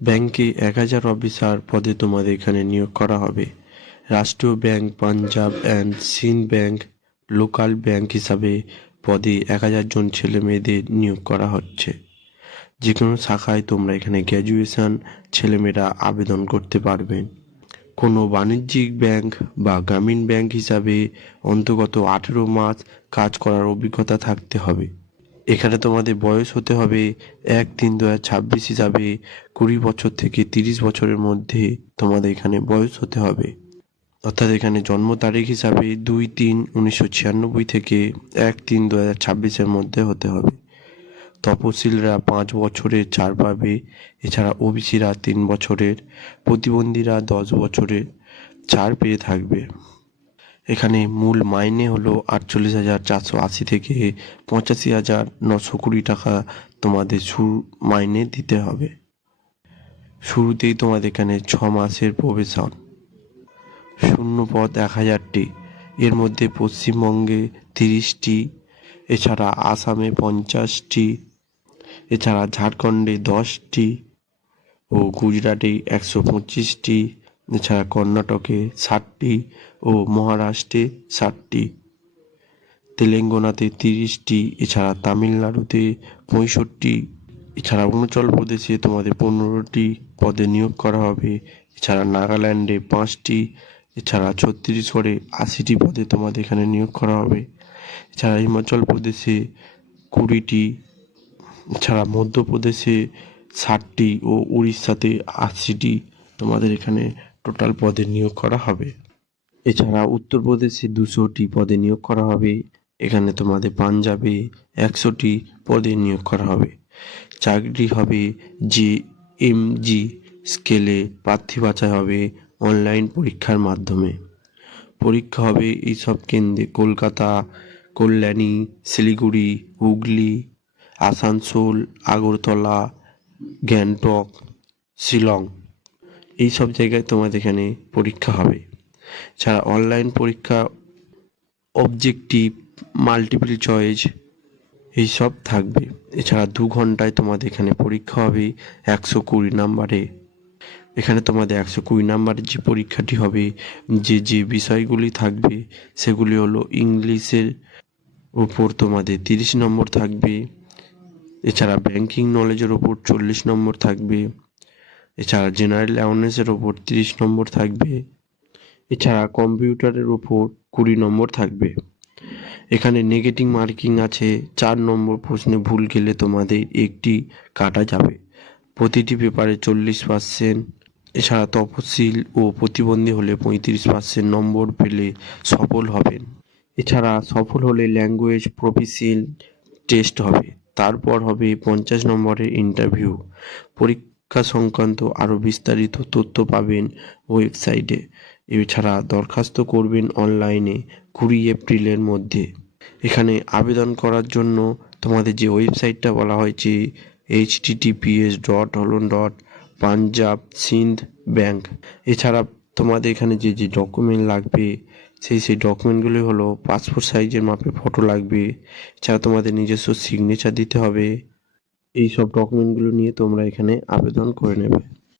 ব্যাংকে 1000 অফিসার পদে তোমাদের এখানে নিয়োগ করা হবে। রাষ্ট্রীয় bank, Punjab and Sindh bank, local bank হিসাবে পদে 1000 জন ছেলে মেয়েদের নিয়োগ করা হচ্ছে। যে কোনো শাখায় তোমরা এখানে গ্র্যাজুয়েশন ছেলেমেয়েরা আবেদন করতে পারবেন। কোনো বাণিজ্যিক ব্যাংক বা গ্রামীণ ব্যাংক হিসাবে অন্তত 18 মাস কাজ করার অভিজ্ঞতা থাকতে হবে। এখানে তোমাদের বয়স হতে হবে 1/3/2026 হিসাবে 20 বছর থেকে 30 বছরের মধ্যে তোমাদের এখানে বয়স হতে হবে। অর্থাৎ এখানে জন্ম তারিখ হিসাবে 2/3/1996 থেকে 1/3/2026 মধ্যে হতে হবে। তপশিলরা 5 বছরের ছাড় পাবে। এছাড়া ওবিসিরা 3 বছরের, প্রতিবন্ধীরা 10 বছরের ছাড় পেয়ে থাকবে। এখানে মূল মাইনে হলো 48,480 থেকে 85,920 টাকা তোমাদের মাইনে দিতে হবে। শুরুতেই তোমাদের এখানে 6 মাসের প্রবেশন। শূন্য পদ 1000টি, এর মধ্যে পশ্চিমবঙ্গে 30টি, এছাড়া আসামে 50টি, এছাড়া ঝাড়খণ্ডে 10টি ও গুজরাটে 125টি, এছাড়া কর্ণাটকে 60টি ও মহারাষ্ট্রে 60টি, তেলেঙ্গানাতে 30টি, এছাড়া তামিলনাড়ুতে 65টি, এছাড়া অরুণাচল প্রদেশে তোমাদের 15টি পদে নিয়োগ করা হবে। এছাড়া নাগাল্যান্ডে 5টি, এছাড়া ছত্তিশগড়ে 80টি পদে তোমাদের এখানে নিয়োগ করা হবে। এছাড়া হিমাচল প্রদেশে 20টি, এছাড়া মধ্যপ্রদেশে 60টি ও উড়িষ্যাতে 80টি তোমাদের এখানে টোটাল পদে নিয়োগ করা হবে। এছাড়া উত্তরপ্রদেশে 200টি পদে নিয়োগ করা হবে। এখানে তোমাদের পাঞ্জাবে 100টি পদে নিয়োগ করা হবে। চাকরি হবে JMG স্কেলে, প্রার্থী বাছাই হবে অনলাইন পরীক্ষার মাধ্যমে। পরীক্ষা হবে এইসব কেন্দ্রে: কলকাতা, কল্যাণী, শিলিগুড়ি, হুগলি, আসানসোল, আগরতলা, গ্যাংটক, শিলং, এইসব জায়গায় তোমাদের এখানে পরীক্ষা হবে। ছাড়া অনলাইন পরীক্ষা, অবজেক্টিভ, মাল্টিপল চয়েস এইসব থাকবে। এছাড়া 2 ঘন্টায় তোমাদের এখানে পরীক্ষা হবে 120 নাম্বারে। এখানে তোমাদের 120 নাম্বারের যে পরীক্ষাটি হবে, যে বিষয়গুলি থাকবে সেগুলি হলো: ইংলিশের উপর তোমাদের 30 নম্বর থাকবে, এছাড়া ব্যাংকিং নলেজের ওপর 40 নম্বর থাকবে, এছাড়া জেনারেল অ্যাওয়ারনেসের ওপর 30 নম্বর থাকবে, এছাড়া কম্পিউটারের ওপর 20 নম্বর থাকবে। এখানে নেগেটিভ মার্কিং আছে, 4 নম্বর প্রশ্নে ভুল গেলে তোমাদের 1টি কাটা যাবে। প্রতিটি পেপারে 40%। এছাড়া তপশিল ও প্রতিবন্ধী হলে 35% নম্বর পেলে সফল হবেন। এছাড়া সফল হলে ল্যাঙ্গুয়েজ প্রফিসিয়েন্সি টেস্ট হবে, তারপর হবে 50 নম্বরের ইন্টারভিউ। পরীক্ষা সংক্রান্ত আরও বিস্তারিত তথ্য পাবেন ওয়েবসাইটে। এছাড়া দরখাস্ত করবেন অনলাইনে 20 এপ্রিলের মধ্যে। এখানে আবেদন করার জন্য তোমাদের যে ওয়েবসাইটটা বলা হয়েছে https://punjab-sindh-bank। এছাড়া তোমাদের এখানে যে ডকুমেন্ট লাগবে সেই ডকুমেন্টগুলি হলো: পাসপোর্ট সাইজের মাপে ফটো লাগবে, এছাড়া তোমাদের নিজস্ব সিগনেচার দিতে হবে। এই সব ডকুমেন্টগুলো নিয়ে তোমরা এখানে আবেদন করে নেবে।